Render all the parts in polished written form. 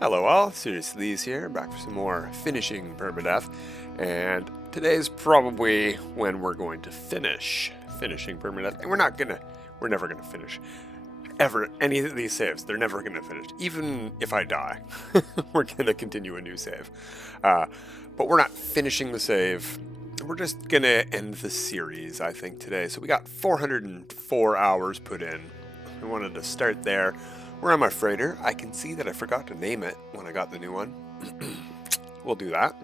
Hello all, Serious Lee's here, back for some more Finishing Permadeath, and today's probably when we're going to finish Finishing Permadeath, and we're never gonna finish ever any of these saves. They're never gonna finish, even if I die. We're gonna continue a new save, but we're not finishing the save. We're just gonna end the series, I think, today. So we got 404 hours put in. We wanted to start there. We're on my freighter. I can see that I forgot to name it when I got the new one. We'll do that.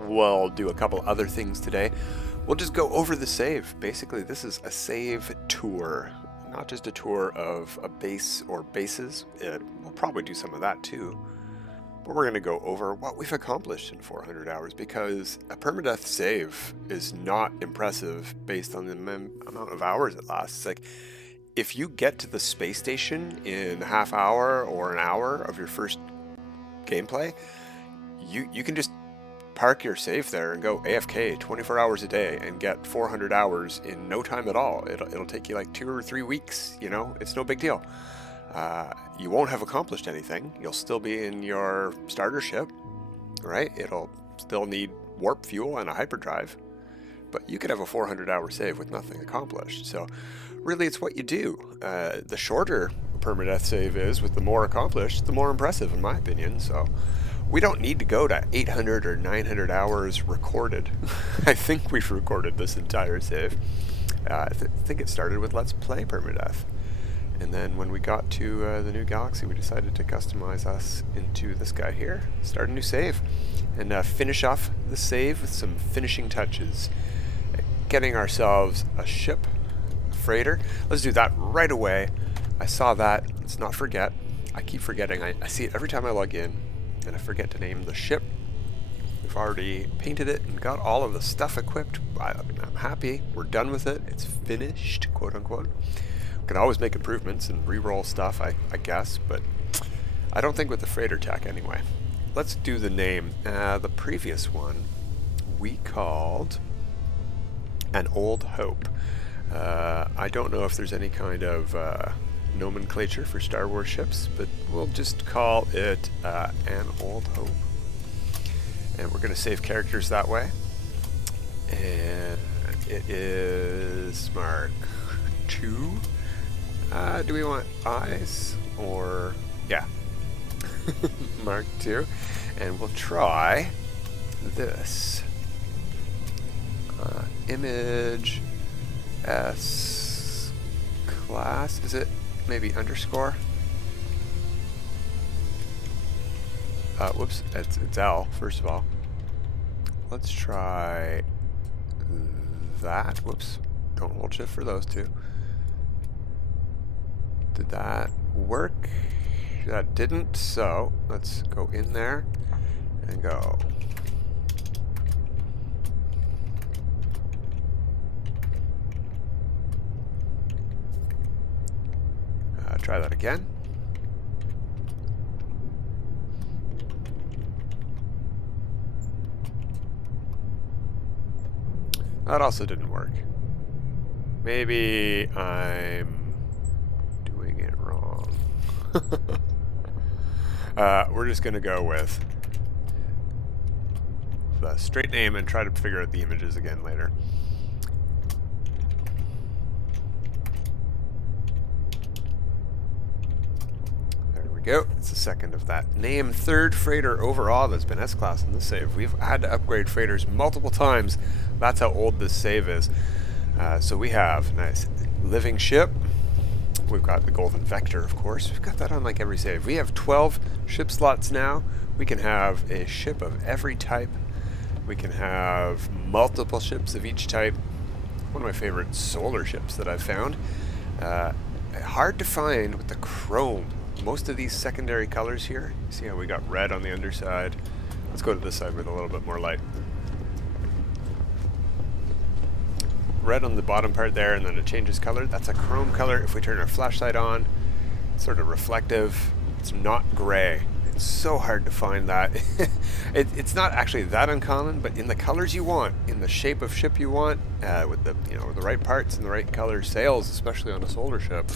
We'll do a couple other things today. We'll just go over the save. Basically, this is a save tour, not just a tour of a base or bases. We'll probably do some of that too. But we're going to go over what we've accomplished in 400 hours, because a permadeath save is not impressive based on the amount of hours it lasts. It's like, if you get to the space station in a half hour or an hour of your first gameplay, you can just park your save there and go AFK 24 hours a day and get 400 hours in no time at all. It'll take you like 2 or 3 weeks, you know, it's no big deal. You won't have accomplished anything. You'll still be in your starter ship, right? It'll still need warp fuel and a hyperdrive, but you could have a 400-hour save with nothing accomplished. So really, it's what you do. The shorter permadeath save is, with the more accomplished, the more impressive, in my opinion. So we don't need to go to 800 or 900 hours recorded. I think we've recorded this entire save. I think it started with Let's Play Permadeath. And then when we got to the new galaxy, we decided to customize us into this guy here, start a new save, and finish off the save with some finishing touches. Getting ourselves a ship, freighter. Let's do that right away. I saw that. Let's not forget. I keep forgetting. I see it every time I log in, and I forget to name the ship. We've already painted it and got all of the stuff equipped. I'm happy. We're done with it. It's finished, quote unquote. We can always make improvements and re-roll stuff, I guess, but I don't think with the freighter tech anyway. Let's do the name. The previous one we called An Old Hope. I don't know if there's any kind of nomenclature for Star Wars ships, but we'll just call it An Old Hope. And we're going to save characters that way. And it is Mark 2. Do we want eyes? Or, yeah, Mark 2. And we'll try this. Image S class, is it maybe underscore? Whoops, it's L, first of all. Let's try that. Whoops, don't hold shift for those two. Did that work? That didn't, so let's go in there and go. Try that again. That also didn't work. Maybe I'm doing it wrong. We're just going to go with the straight name and try to figure out the images again later. Go. It's the second of that name. Third freighter overall that's been S-class in this save. We've had to upgrade freighters multiple times. That's how old this save is. So we have nice living ship. We've got the Golden Vector, of course. We've got that on like every save. We have 12 ship slots now. We can have a ship of every type. We can have multiple ships of each type. One of my favorite solar ships that I've found. Hard to find with the chrome. Most of these secondary colors here, see how we got red on the underside. Let's go to this side with a little bit more light. Red on the bottom part there, and then it changes color. That's a chrome color. If we turn our flashlight on, it's sort of reflective. It's not gray. It's so hard to find that. It's not actually that uncommon, but in the colors you want, in the shape of ship you want, with the the right parts and the right color sails, especially on a solar ship,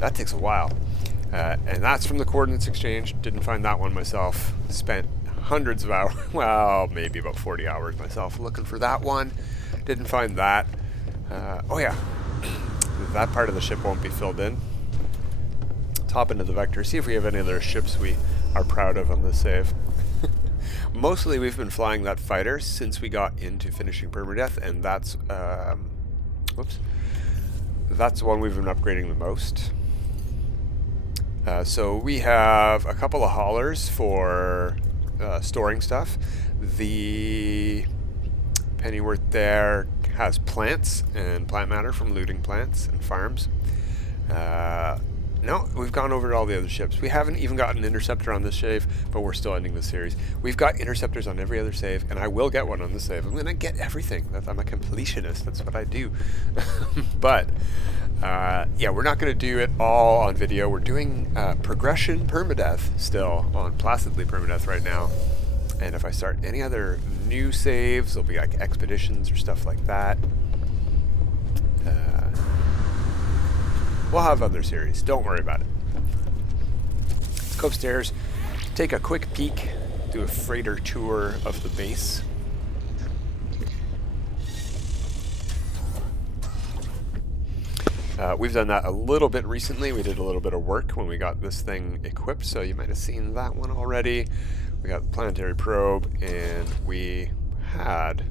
that takes a while. And that's from the Coordinates Exchange. Didn't find that one myself. Spent hundreds of hours, well, maybe about 40 hours myself looking for that one. Didn't find that. Oh yeah, that part of the ship won't be filled in. Let's hop into the vector, see if we have any other ships we are proud of on this save. Mostly we've been flying that fighter since we got into Finishing Permadeath, and that's, whoops, that's the one we've been upgrading the most. So we have a couple of haulers for storing stuff. The Pennyworth there has plants and plant matter from looting plants and farms. No, we've gone over all the other ships. We haven't even got an Interceptor on this save, but we're still ending the series. We've got Interceptors on every other save, and I will get one on this save. I'm going to get everything. I'm a completionist. That's what I do. But, yeah, we're not going to do it all on video. We're doing Progression Permadeath still on Placidly Permadeath right now. And if I start any other new saves, there'll be like expeditions or stuff like that. We'll have other series. Don't worry about it. Let's go upstairs, take a quick peek, do a freighter tour of the base. We've done that a little bit recently. We did a little bit of work when we got this thing equipped, so you might have seen that one already. We got the planetary probe, and we had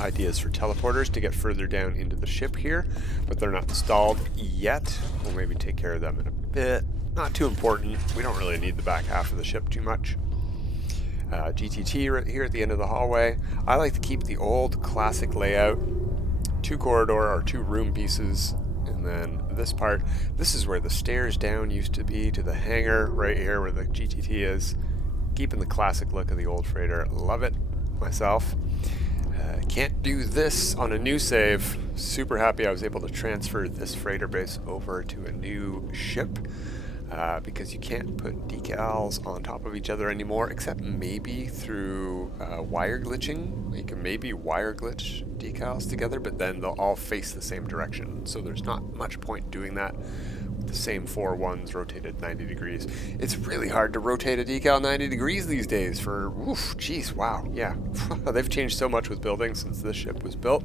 ideas for teleporters to get further down into the ship here, but they're not installed yet. We'll maybe take care of them in a bit. Not too important. We don't really need the back half of the ship too much. GTT right here at the end of the hallway. I like to keep the old classic layout. 2 corridor or 2 room pieces, and then this part. This is where the stairs down used to be to the hangar, right here where the GTT is. Keeping the classic look of the old freighter. Love it myself. Can't do this on a new save. Super happy I was able to transfer this freighter base over to a new ship, because you can't put decals on top of each other anymore, except maybe through wire glitching. You can maybe wire glitch decals together, but then they'll all face the same direction, so there's not much point doing that with the same 4 ones rotated 90 degrees. It's really hard to rotate a decal 90 degrees these days for, oof, geez, wow, yeah. They've changed so much with building since this ship was built.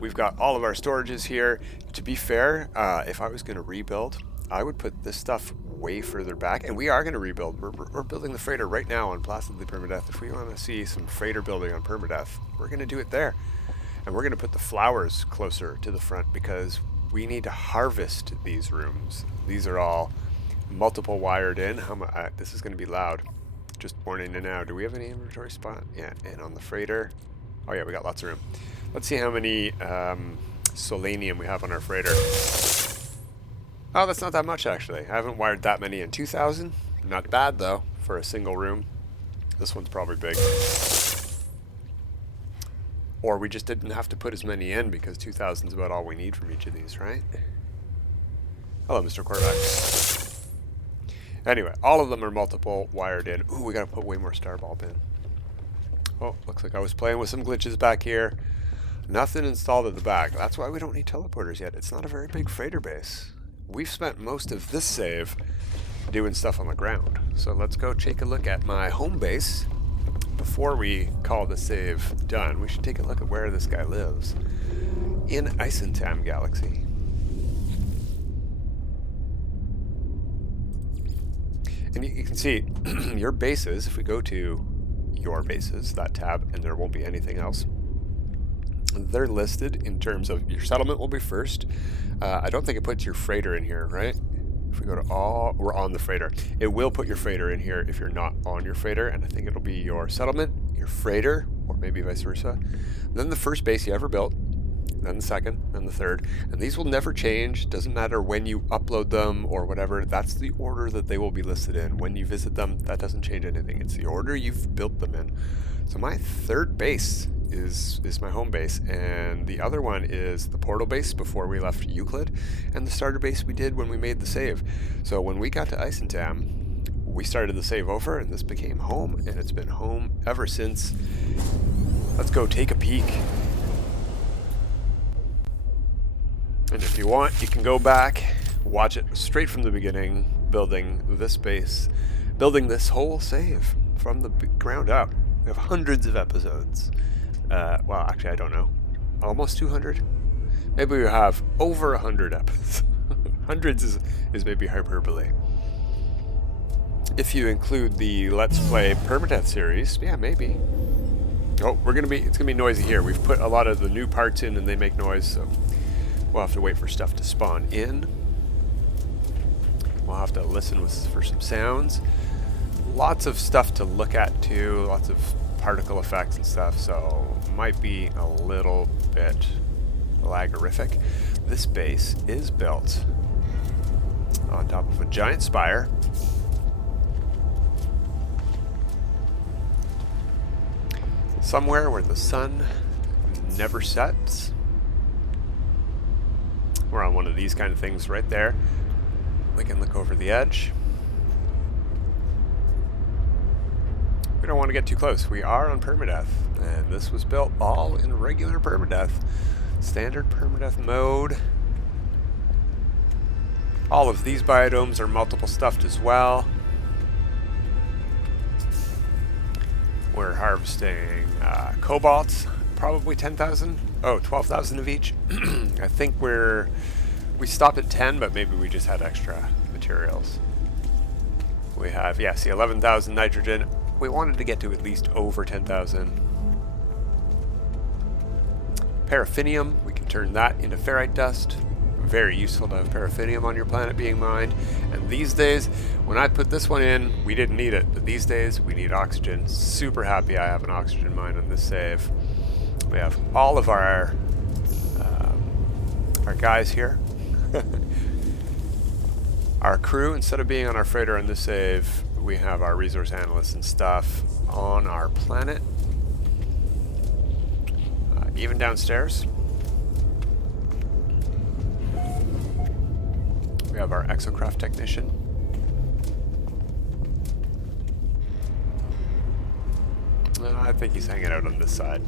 We've got all of our storages here. To be fair, if I was going to rebuild, I would put this stuff way further back, and we are going to rebuild. We're building the freighter right now on Placidly Permadeath. If we want to see some freighter building on Permadeath, we're going to do it there. And we're going to put the flowers closer to the front because we need to harvest these rooms. These are all multiple wired in. This is going to be loud. Just warning you now. Do we have any inventory spot? Yeah, and on the freighter. Oh yeah, we got lots of room. Let's see how many solanium we have on our freighter. Oh, that's not that much actually. I haven't wired that many in. 2,000? Not bad though for a single room. This one's probably big. Or we just didn't have to put as many in because 2,000 is about all we need from each of these, right? Hello, Mr. Corvax. Anyway, all of them are multiple wired in. Ooh, we gotta put way more starbulb in. Oh, looks like I was playing with some glitches back here. Nothing installed at the back. That's why we don't need teleporters yet. It's not a very big freighter base. We've spent most of this save doing stuff on the ground. So let's go take a look at my home base. Before we call the save done, we should take a look at where this guy lives. In Isentam Galaxy. And you can see your bases, if we go to your bases, that tab, and there won't be anything else. They're listed in terms of your settlement will be first. I don't think it puts your freighter in here, right? If we go to all, we're on the freighter. It will put your freighter in here if you're not on your freighter, and I think it'll be your settlement, your freighter, or maybe vice versa. Then the first base you ever built, then the second, then the third. And these will never change. Doesn't matter when you upload them or whatever. That's the order that they will be listed in. When you visit them, that doesn't change anything. It's the order you've built them in. So my third base is my home base, and the other one is the portal base before we left Euclid, and the starter base we did when we made the save. So when we got to Isentam, we started the save over, and this became home, and it's been home ever since. Let's go take a peek. And if you want, you can go back, watch it straight from the beginning, building this base, building this whole save from the ground up. We have hundreds of episodes. Well, actually, I don't know. Almost 200? Maybe we have over 100 episodes. Hundreds is maybe hyperbole. If you include the Let's Play Permadeath series, yeah, maybe. Oh, it's gonna be noisy here. We've put a lot of the new parts in and they make noise, so we'll have to wait for stuff to spawn in. We'll have to listen for some sounds. Lots of stuff to look at too, lots of particle effects and stuff, so might be a little bit lagorific. This base is built on top of a giant spire. Somewhere where the sun never sets. We're on one of these kind of things right there. We can look over the edge. We don't want to get too close. We are on permadeath, and this was built all in regular permadeath. Standard permadeath mode. All of these biodomes are multiple stuffed as well. We're harvesting cobalt, probably 10,000. Oh, 12,000 of each. I think we stopped at 10, but maybe we just had extra materials. We have, yeah, see, 11,000 nitrogen. We wanted to get to at least over 10,000. Paraffinium, we can turn that into ferrite dust. Very useful to have paraffinium on your planet being mined. And these days, when I put this one in, we didn't need it, but these days we need oxygen. Super happy I have an oxygen mine on this save. We have all of our guys here. Our crew, instead of being on our freighter on this save, we have our resource analysts and stuff on our planet. Even downstairs, we have our exocraft technician. I think he's hanging out on this side.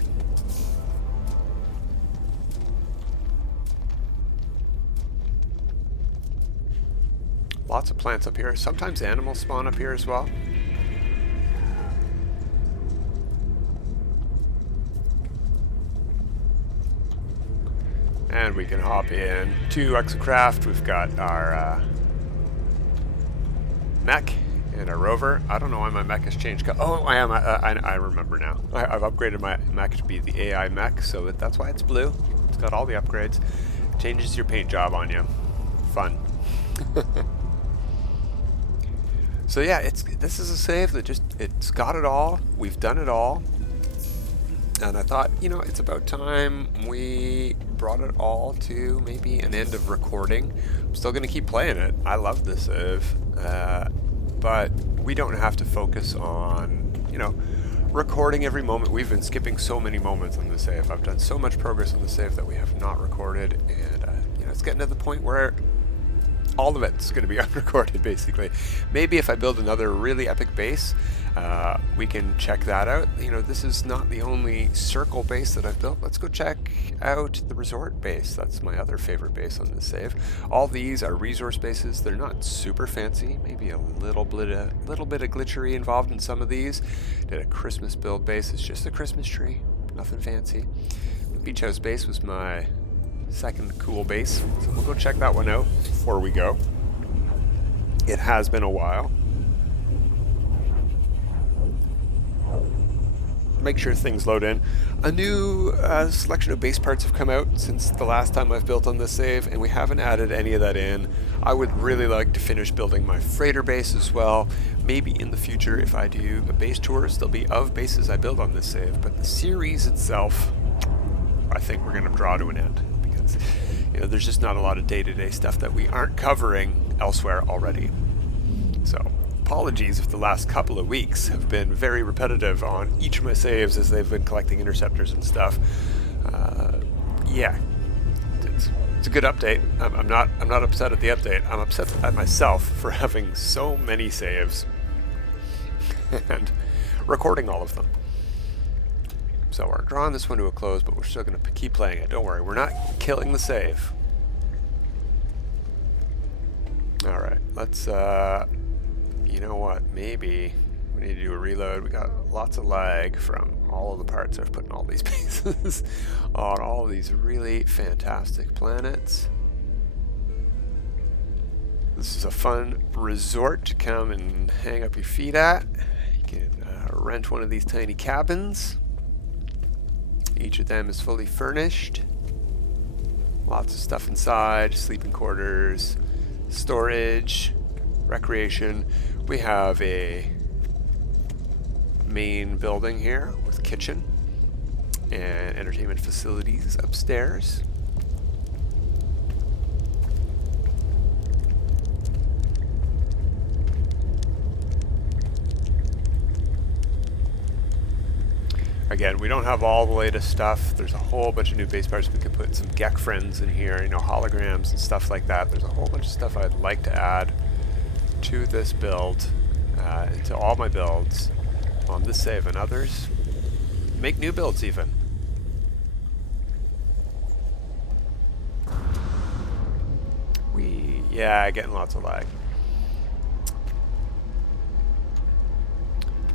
Lots of plants up here. Sometimes animals spawn up here as well. And we can hop in to exocraft. We've got our mech and our rover. I don't know why my mech has changed. Oh, I remember now. I've upgraded my mech to be the AI mech, so that's why it's blue. It's got all the upgrades. Changes your paint job on you. Fun. So yeah, this is a save that it's got it all. We've done it all. And I thought, you know, it's about time we brought it all to maybe an end of recording. I'm still going to keep playing it. I love this save. But we don't have to focus on, you know, recording every moment. We've been skipping so many moments on the save. I've done so much progress on the save that we have not recorded. And, you know, it's getting to the point where all of it's going to be unrecorded, basically. Maybe if I build another really epic base, we can check that out. You know, this is not the only circle base that I've built. Let's go check out the resort base. That's my other favorite base on this save. All these are resource bases. They're not super fancy. Maybe a little bit of glitchery involved in some of these. Did a Christmas build base. It's just a Christmas tree. Nothing fancy. The beach house base was my second cool base, so we'll go check that one out before we go. It has been a while. Make sure things load in. A new selection of base parts have come out since the last time I've built on this save, and we haven't added any of that in. I would really like to finish building my freighter base as well. Maybe in the future, if I do a base tours, they'll be of bases I build on this save, but the series itself, I think we're going to draw to an end. You know, there's just not a lot of day-to-day stuff that we aren't covering elsewhere already. So, apologies if the last couple of weeks have been very repetitive on each of my saves as they've been collecting interceptors and stuff. Yeah, it's a good update. I'm not upset at the update. I'm upset at myself for having so many saves and recording all of them. So we're drawing this one to a close, but we're still going to keep playing it. Don't worry, we're not killing the save. let's, you know what, maybe we need to do a reload. We got lots of lag from all of the parts I've put in all these bases on all of these really fantastic planets. This is a fun resort to come and hang up your feet at. You can rent one of these tiny cabins. Each of them is fully furnished. Lots of stuff inside, sleeping quarters, storage, recreation. We have a main building here with kitchen and entertainment facilities upstairs. Again, we don't have all the latest stuff. There's a whole bunch of new base parts. We could put some Gek friends in here, you know, holograms and stuff like that. There's a whole bunch of stuff I'd like to add to this build, into all my builds on this save and others. Make new builds even. Yeah, getting lots of lag.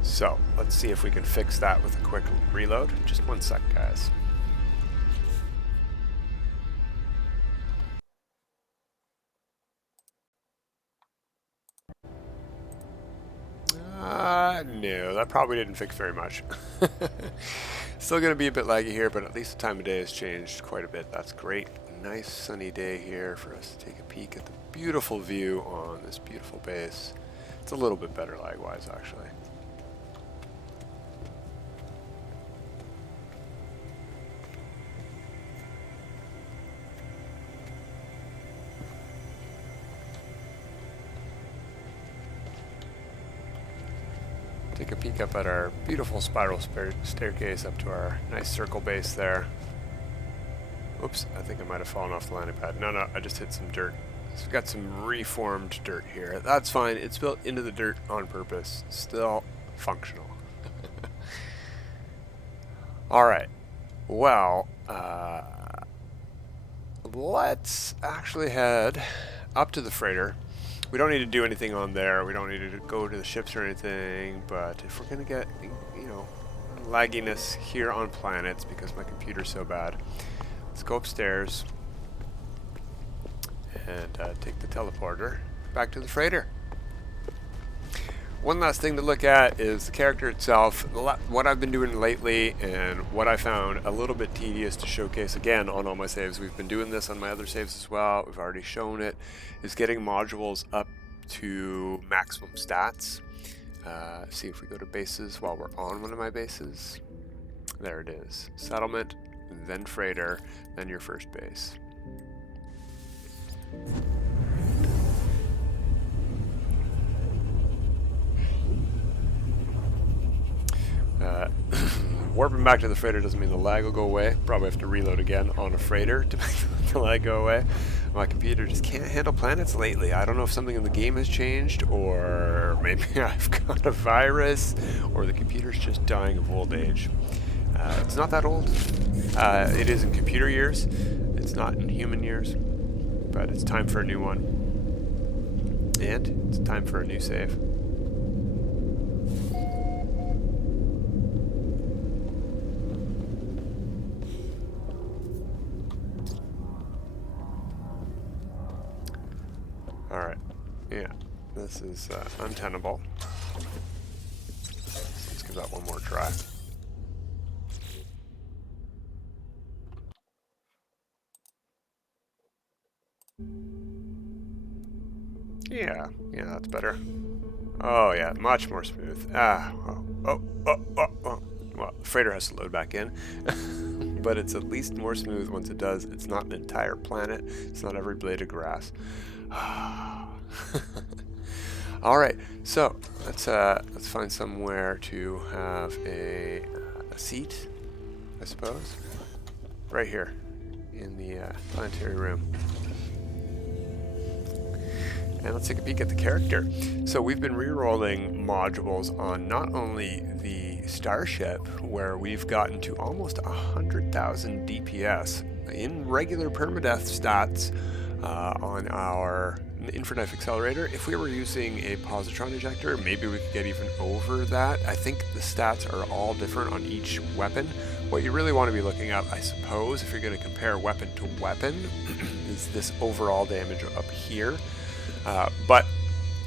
So, let's see if we can fix that with a quick reload. Just one sec, guys. No, that probably didn't fix very much. Still going to be a bit laggy here, but at least the time of day has changed quite a bit. That's great. Nice sunny day here for us to take a peek at the beautiful view on this beautiful base. It's a little bit better lag-wise, actually. Take a peek up at our beautiful spiral staircase up to our nice circle base there. Oops, I think I might have fallen off the landing pad. No, I just hit some dirt. So we've got some reformed dirt here. That's fine. It's built into the dirt on purpose. Still functional. Alright. Well, let's actually head up to the freighter. We don't need to do anything on there. We don't need to go to the ships or anything. But if we're going to get, you know, lagginess here on planets because my computer's so bad, let's go upstairs and take the teleporter back to the freighter. One last thing to look at is the character itself. What I've been doing lately and what I found a little bit tedious to showcase again on all my saves. We've been doing this on my other saves as well. We've already shown it. Is getting modules up to maximum stats. See if we go to bases while we're on one of my bases. There it is. Settlement, then freighter, then your first base. Warping back to the freighter doesn't mean the lag will go away. Probably have to reload again on a freighter to make the lag go away. My computer just can't handle planets lately. I don't know if something in the game has changed, or maybe I've got a virus, or the computer's just dying of old age. It's not that old. It is in computer years. It's not in human years. But it's time for a new one. And it's time for a new save. Alright, yeah, this is untenable. Let's give that one more try. Yeah, that's better. Oh yeah, much more smooth. Well, the freighter has to load back in. But it's at least more smooth once it does. It's not an entire planet. It's not every blade of grass. All right, so let's find somewhere to have a seat, I suppose. Right here in the planetary room. And let's take a peek at the character. So we've been re-rolling modules on not only the starship, where we've gotten to almost 100,000 DPS in regular permadeath stats on our an infra knife accelerator. If we were using a positron ejector, maybe we could get even over that. I think the stats are all different on each weapon. What you really want to be looking at, I suppose, if you're going to compare weapon to weapon, is this overall damage up here. But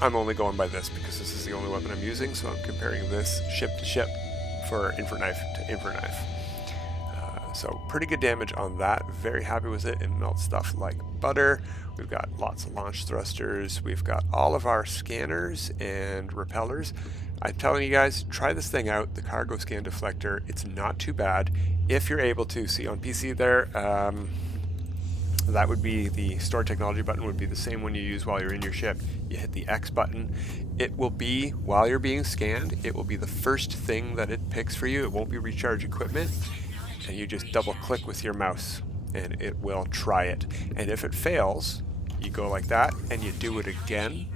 I'm only going by this because this is the only weapon I'm using, so I'm comparing this ship to ship for infra knife to infra knife. So pretty good damage on that. Very happy with it. It melts stuff like butter. We've got lots of launch thrusters. We've got all of our scanners and repellers. I'm telling you guys, try this thing out, the cargo scan deflector. It's not too bad. If you're able to see on PC there, that would be the store technology button would be the same one you use while you're in your ship. You hit the X button. It will be, while you're being scanned, it will be the first thing that it picks for you. It won't be recharge equipment. And you just double click with your mouse and it will try it. And if it fails, you go like that and you do it again.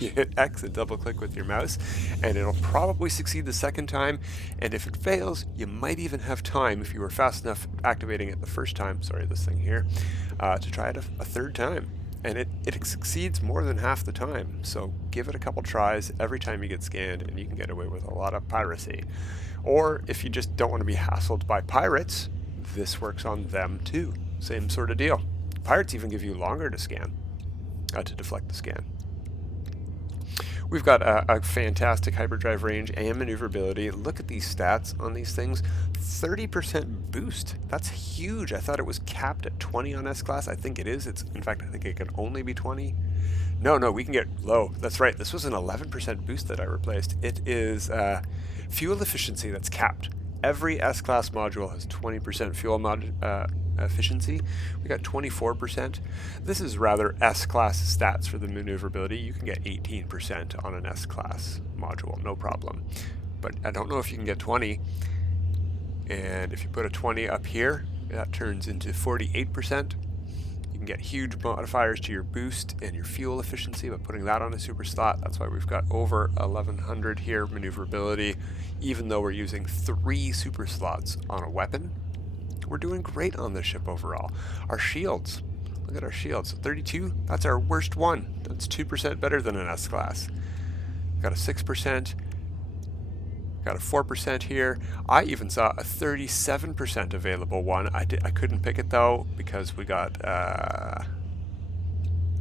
You hit X and double click with your mouse and it'll probably succeed the second time. And if it fails, you might even have time, if you were fast enough activating it the first time, sorry, this thing here, to try it a third time. And it succeeds more than half the time. So give it a couple tries every time you get scanned and you can get away with a lot of piracy. Or if you just don't want to be hassled by pirates, this works on them too. Same sort of deal. Pirates even give you longer to scan, to deflect the scan. We've got a fantastic hyperdrive range and maneuverability. Look at these stats on these things. 30% boost. That's huge. I thought it was capped at 20 on S-Class. I think it is. In fact, I think it can only be 20. No, we can get low. That's right. This was an 11% boost that I replaced. It is fuel efficiency that's capped. Every S-Class module has 20% fuel efficiency. We got 24%. This is rather S-Class stats for the maneuverability. You can get 18% on an S-Class module, no problem. But I don't know if you can get 20. And if you put a 20 up here, that turns into 48%. You can get huge modifiers to your boost and your fuel efficiency by putting that on a super slot. That's why we've got over 1100 here maneuverability. Even though we're using 3 super slots on a weapon, we're doing great on this ship overall. Our shields, look at our shields. 32, that's our worst one. That's 2% better than an S-Class. Got a 6%. Got a 4% here. I even saw a 37% available one. I couldn't pick it though because we got I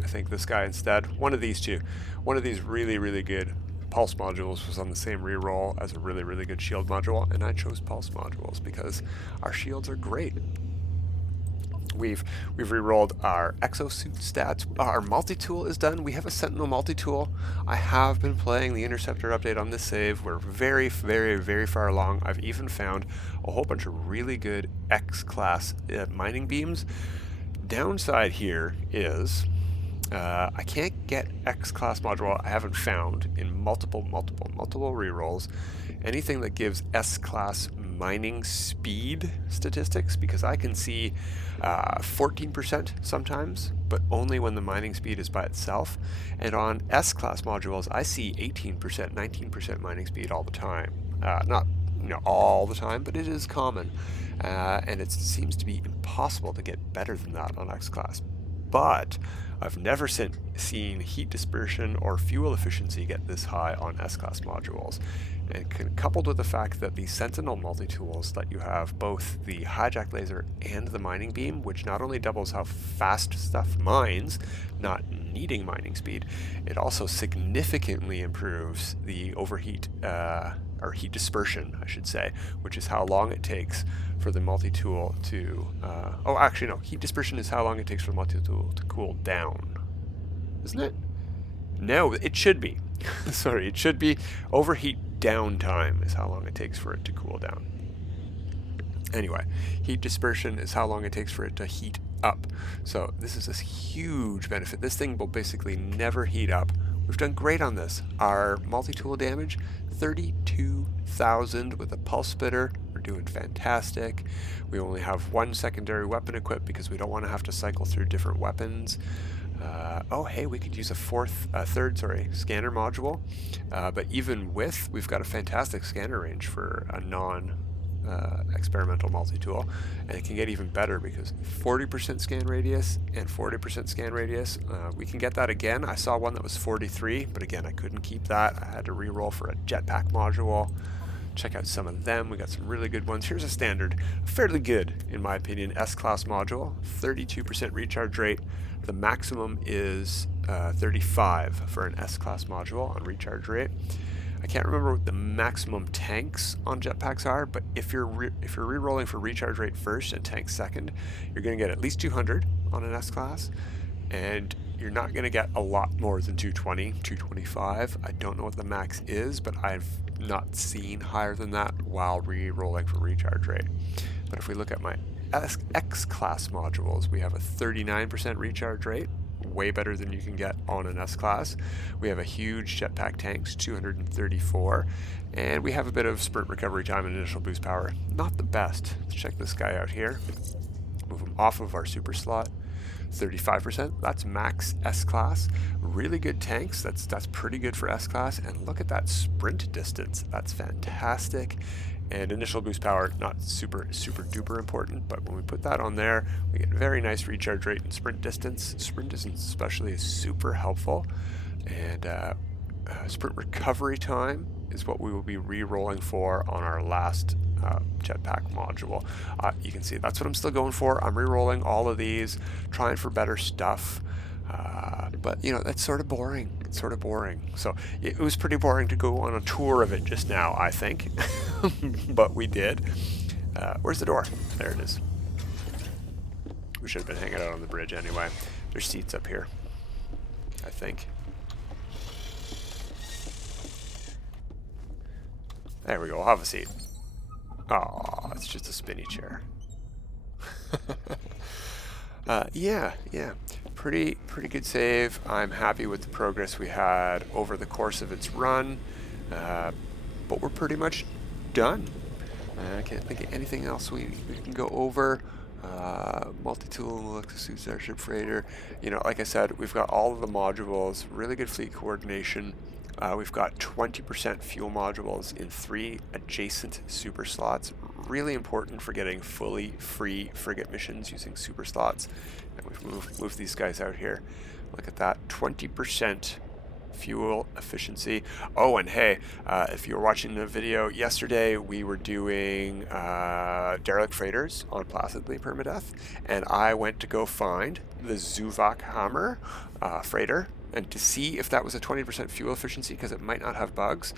think this guy instead. One of these two. One of these really good pulse modules was on the same reroll as a really good shield module, and I chose pulse modules because our shields are great. We've rerolled our exosuit stats. Our multi-tool is done. We have a Sentinel Multi-tool. I have been playing the Interceptor update on this save. We're very far along. I've even found a whole bunch of really good X-class mining beams. Downside here is I can't get X-class module. I haven't found in multiple rerolls anything that gives S-class mining speed statistics, because I can see 14% sometimes, but only when the mining speed is by itself. And on S-class modules, I see 18%, 19% mining speed all the time. Not all the time, but it is common. And it seems to be impossible to get better than that on X-class. But I've never seen heat dispersion or fuel efficiency get this high on S-Class modules. And coupled with the fact that the Sentinel multi-tools let you have both the hijack laser and the mining beam, which not only doubles how fast stuff mines, not needing mining speed, it also significantly improves the overheat, or heat dispersion, I should say, which is how long it takes for the multi-tool to, heat dispersion is how long it takes for the multi-tool to cool down. Isn't it? No, it should be. Sorry, it should be overheat downtime is how long it takes for it to cool down. Anyway, heat dispersion is how long it takes for it to heat up. So this is a huge benefit. This thing will basically never heat up. We've done great on this. Our multi-tool damage, 32,000 with a pulse spitter. We're doing fantastic. We only have one secondary weapon equipped because we don't want to have to cycle through different weapons. We could use a third scanner module. But even with, we've got a fantastic scanner range for a experimental multi-tool, and it can get even better because 40% scan radius and 40% scan radius. We can get that again. I saw one that was 43, but again, I couldn't keep that. I had to re-roll for a jetpack module. Check out some of them. We got some really good ones. Here's a standard, fairly good in my opinion, S-class module, 32% recharge rate. The maximum is 35 for an S-class module on recharge rate. I can't remember what the maximum tanks on jetpacks are, but if you're re-rolling for recharge rate first and tanks second, you're going to get at least 200 on an S-class, and you're not going to get a lot more than 220, 225. I don't know what the max is, but I've not seen higher than that while re-rolling for recharge rate. But if we look at my X-class modules, we have a 39% recharge rate, way better than you can get on an S-class. We have a huge jetpack tanks, 234, and we have a bit of sprint recovery time and initial boost power. Not the best. Let's check this guy out here. Move him off of our super slot. 35%, that's max S-class. Really good tanks, that's pretty good for S-class, and look at that sprint distance, that's fantastic. And initial boost power, not super duper important, but when we put that on there, we get very nice recharge rate and sprint distance. Sprint distance especially is super helpful, and sprint recovery time is what we will be re-rolling for on our last jetpack module. You can see that's what I'm still going for. I'm re-rolling all of these, trying for better stuff, but you know, that's sort of boring. It's sort of boring. So it was pretty boring to go on a tour of it just now, I think, but we did. Where's the door? There it is. We should have been hanging out on the bridge anyway. There's seats up here, I think. There we go. I'll have a seat. Oh, it's just a spinny chair. Yeah. Pretty good save. I'm happy with the progress we had over the course of its run, but we're pretty much done. I can't think of anything else we can go over. Multi-tool, Starship Freighter. You know, like I said, we've got all of the modules, really good fleet coordination. We've got 20% fuel modules in 3 adjacent super slots. Really important for getting fully free frigate missions using super slots. And we've moved these guys out here. Look at that, 20% fuel efficiency. Oh, and hey, if you were watching the video yesterday, we were doing derelict freighters on Placidly Permadeath, and I went to go find the Zuvok Hammer freighter, and to see if that was a 20% fuel efficiency, because it might not have bugs.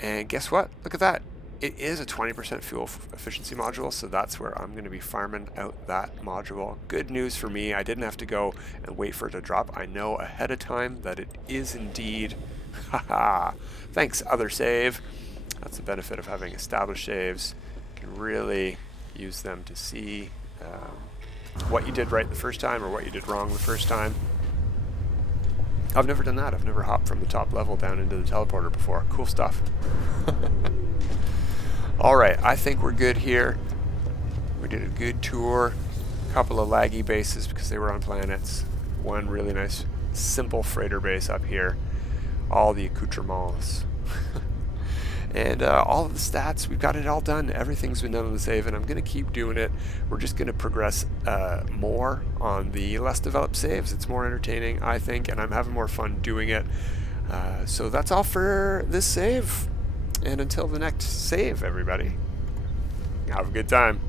And guess what? Look at that. It is a 20% fuel efficiency module, so that's where I'm going to be farming out that module. Good news for me, I didn't have to go and wait for it to drop. I know ahead of time that it is indeed. Haha. Thanks, other save. That's the benefit of having established saves. You can really use them to see what you did right the first time or what you did wrong the first time. I've never done that. I've never hopped from the top level down into the teleporter before. Cool stuff. Alright, I think we're good here. We did a good tour. A couple of laggy bases because they were on planets. One really nice, simple freighter base up here. All the accoutrements. And all of the stats, we've got it all done. Everything's been done on the save, and I'm going to keep doing it. We're just going to progress more on the less developed saves. It's more entertaining, I think, and I'm having more fun doing it. So that's all for this save. And until the next save, everybody, have a good time.